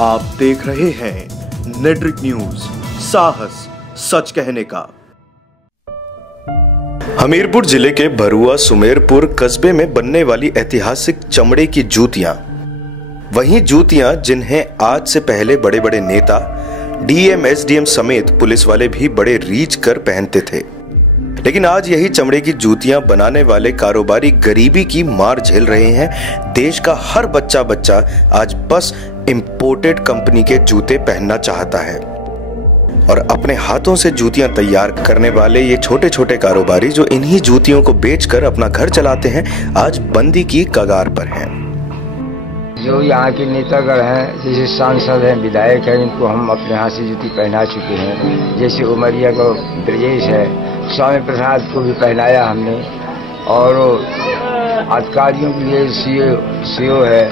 आप देख रहे हैं नेट्रिक न्यूज, साहस सच कहने का। हमीरपुर जिले के भरुआ सुमेरपुर कस्बे में बनने वाली ऐतिहासिक चमड़े की जूतियां, वही जूतियां जिन्हें आज से पहले बड़े बड़े नेता, डीएम, एसडीएम समेत पुलिस वाले भी बड़े रीझ कर पहनते थे, लेकिन आज यही चमड़े की जूतियां बनाने वाले कारोबारी गरीबी की मार झेल रहे हैं। देश का हर बच्चा आज बस इंपोर्टेड कंपनी के जूते पहनना चाहता है और अपने हाथों से जूतियां तैयार करने वाले ये छोटे छोटे कारोबारी जो इन्हीं जूतियों को बेचकर अपना घर चलाते हैं, आज बंदी की कगार पर हैं। जो यहाँ के नेतागण हैं, जैसे सांसद हैं, विधायक हैं, इनको हम अपने हाथ से जूती पहना चुके हैं। जैसे उमरिया का ब्रजेश है, स्वामी प्रसाद को भी पहनाया हमने, और अधिकारियों के लिए सीओ है,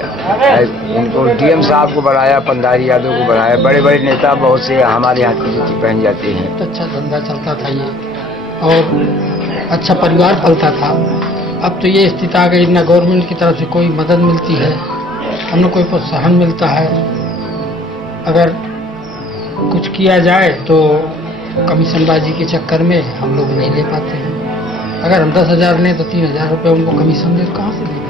इनको डीएम साहब को बनाया, पंडारी यादव को बनाया। बड़े बड़े नेता बहुत से हमारे हाथ की जूती पहन जाते हैं। अच्छा धंधा चलता था ये और अच्छा परिवार पलता था। अब तो ये स्थिति आ गई, न गवर्नमेंट की तरफ से कोई मदद मिलती है, न कोई प्रोत्साहन मिलता है। अगर कुछ किया जाए तो कमीशनबाजी के चक्कर में हम लोग नहीं ले पाते हैं। अगर हम 10,000 लें तो 3,000 रुपये उनको कमीशन दे, कहाँ से देंगे?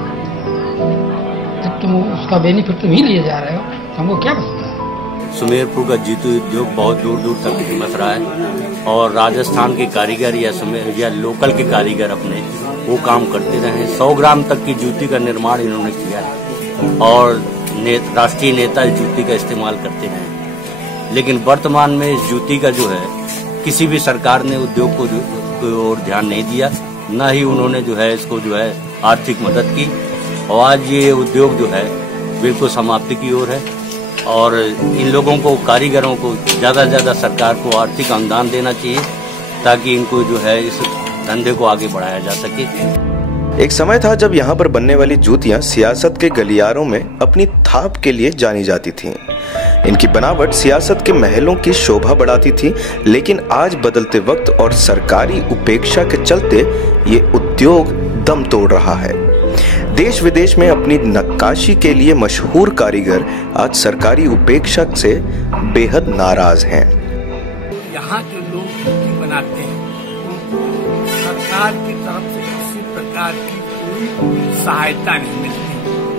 जब तुम उसका बेनिफिट तुम ही लिए जा रहे हो तो हमको क्या बचता है? सुमेरपुर का जूती उद्योग बहुत दूर दूर तक फेमस रहा है और राजस्थान के कारीगर या लोकल के कारीगर अपने वो काम करते रहे। 100 ग्राम तक की जूती का निर्माण इन्होंने किया है और राष्ट्रीय नेता इस जूती का इस्तेमाल करते रहे। लेकिन वर्तमान में इस जूती का जो है किसी भी सरकार ने उद्योग को और ध्यान नहीं दिया, न ही उन्होंने जो है इसको जो है आर्थिक मदद की, और आज ये उद्योग जो है बिल्कुल समाप्ति की ओर है। और इन लोगों को, कारीगरों को ज्यादा से ज्यादा सरकार को आर्थिक अनुदान देना चाहिए ताकि इनको जो है इस धंधे को आगे बढ़ाया जा सके। एक समय था जब यहाँ पर बनने वाली जूतियां सियासत के गलियारों में अपनी थाप के लिए जानी जाती थीं। इनकी बनावट सियासत के महलों की शोभा बढ़ाती थी, लेकिन आज बदलते वक्त और सरकारी उपेक्षा के चलते ये उद्योग दम तोड़ रहा है। देश विदेश में अपनी नक्काशी के लिए मशहूर कारीगर आज सरकारी उपेक्षा से बेहद नाराज हैं। यहाँ के लोग जूती बनाते हैं, उनको सरकार की तरफ से किसी प्रकार की कोई सहायता नहीं मिलती,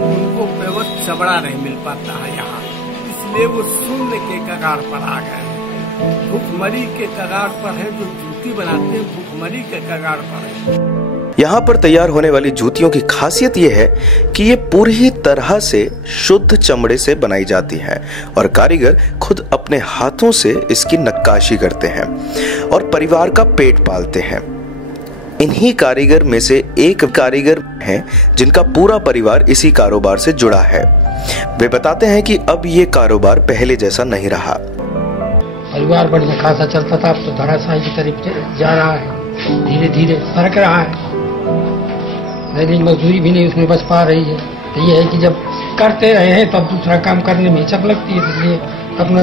उनको पेवर चमड़ा नहीं मिल पाता है यहाँ, इसलिए वो शून्य के कगार पर आ गए हैं। भुखमरी के कगार पर है, जो जूती बनाते हैं भुखमरी के कगार पर है। यहाँ पर तैयार होने वाली जूतियों की खासियत यह है कि ये पूरी तरह से शुद्ध चमड़े से बनाई जाती है और कारीगर खुद अपने हाथों से इसकी नक्काशी करते हैं और परिवार का पेट पालते हैं। इन्हीं कारीगर में से एक कारीगर हैं जिनका पूरा परिवार इसी कारोबार से जुड़ा है। वे बताते हैं कि अब ये कारोबार पहले जैसा नहीं रहा। परिवार बढ़िया खासा चलता था, अब तो धराशायी की तरफ जा रहा है, धीरे धीरे सरक रहा है। दैनिक मजदूरी भी नहीं उसमें बच पा रही है। तो ये है कि जब करते रहे हैं तब दूसरा काम करने में हिचक लगती है, इसलिए अपना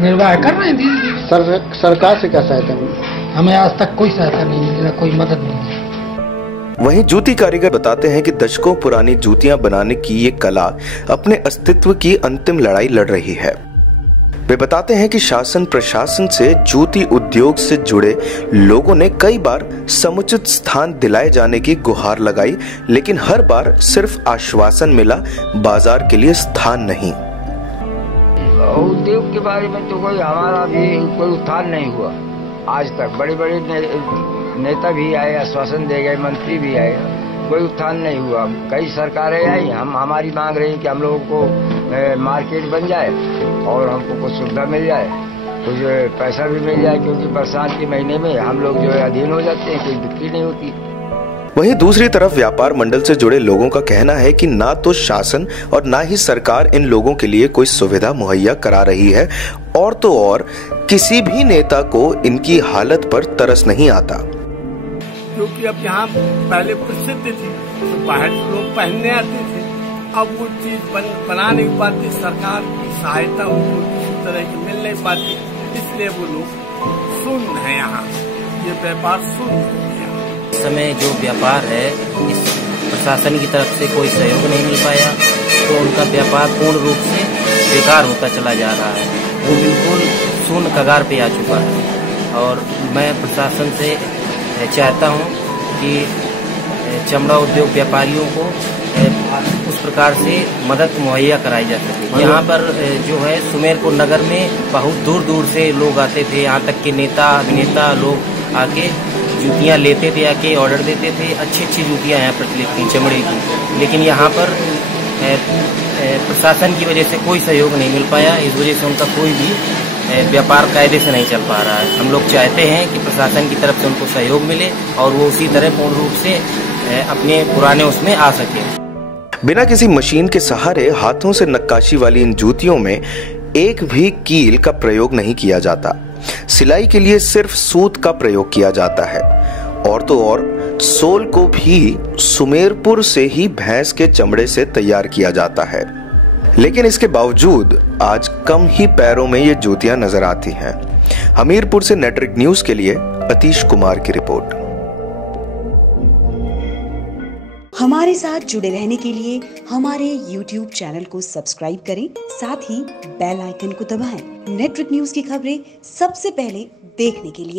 निर्वाह कर रहे हैं धीरे धीरे। सरकार से क्या सहायता मिली? हमें आज तक कोई सहायता नहीं मिली, ना कोई मदद नहीं। वहीं जूती कारीगर बताते हैं कि दशकों पुरानी जूतियां बनाने की ये कला अपने अस्तित्व की अंतिम लड़ाई लड़ रही है। वे बताते हैं कि शासन प्रशासन से जूती उद्योग से जुड़े लोगों ने कई बार समुचित स्थान दिलाए जाने की गुहार लगाई, लेकिन हर बार सिर्फ आश्वासन मिला, बाजार के लिए स्थान नहीं। उद्योग के बारे में तो कोई हमारा भी कोई उत्थान नहीं हुआ आज तक। बड़े बड़े नेता भी आए, आश्वासन दे गए, मंत्री भी आए, कोई उत्थान नहीं हुआ। कई सरकारें आई, हमारी मांग रही कि हम लोगों को मार्केट बन जाए और हमको कुछ सुविधा मिल जाए, कुछ पैसा भी मिल जाए, क्योंकि बरसात के महीने में हम लोग जो है अधीन हो जाते हैं, कोई बिक्री नहीं होती। वहीं दूसरी तरफ व्यापार मंडल से जुड़े लोगों का कहना है कि ना तो शासन और ना ही सरकार इन लोगों के लिए कोई सुविधा मुहैया करा रही है, और तो और किसी भी नेता को इनकी हालत पर तरस नहीं आता। क्योंकि अब यहाँ पहले प्रसिद्ध थी तो बाहर लोग पहनने आते थे, अब वो चीज बना नहीं पाती, सरकार की सहायता उनको किसी तरह की मिल नहीं पाती, इसलिए वो लोग शून्य है यहाँ, ये व्यापार शून्य हो गया। इस समय जो व्यापार है, इस प्रशासन की तरफ से कोई सहयोग नहीं मिल पाया, तो उनका व्यापार पूर्ण रूप से बेकार होता चला जा रहा है, वो बिल्कुल शून्य कगार पे आ चुका है। और मैं प्रशासन से चाहता हूँ कि चमड़ा उद्योग व्यापारियों को उस प्रकार से मदद मुहैया कराई जा सके। यहाँ पर जो है सुमेरपुर नगर में बहुत दूर दूर से लोग आते थे, यहाँ तक के नेता अभिनेता लोग आके जूतियाँ लेते थे, आके ऑर्डर देते थे। अच्छी अच्छी जूतियाँ यहाँ प्रचलित थी चमड़े की, लेकिन यहाँ पर प्रशासन की वजह से कोई सहयोग नहीं मिल पाया। इस वजह से उनका कोई भी व्यापार कायदे से नहीं चल पा रहा है। हम लोग चाहते हैं कि प्रशासन की तरफ से उनको सहयोग मिले और वो उसी तरह पूर्ण रूप से अपने पुराने उसमें आ सके। बिना किसी मशीन के सहारे हाथों से नक्काशी वाली इन जूतियों में एक भी कील का प्रयोग नहीं किया जाता। सिलाई के लिए सिर्फ सूत का प्रयोग किया जाता है, और तो और सोल को भी सुमेरपुर से ही भैंस के चमड़े से तैयार किया जाता है। लेकिन इसके बावजूद आज कम ही पैरों में ये जूतियां नजर आती हैं। हमीरपुर से नेटवर्क न्यूज के लिए अतीश कुमार की रिपोर्ट। हमारे साथ जुड़े रहने के लिए हमारे YouTube चैनल को सब्सक्राइब करें, साथ ही बेल आइकन को दबाएं। नेटवर्क न्यूज की खबरें सबसे पहले देखने के लिए।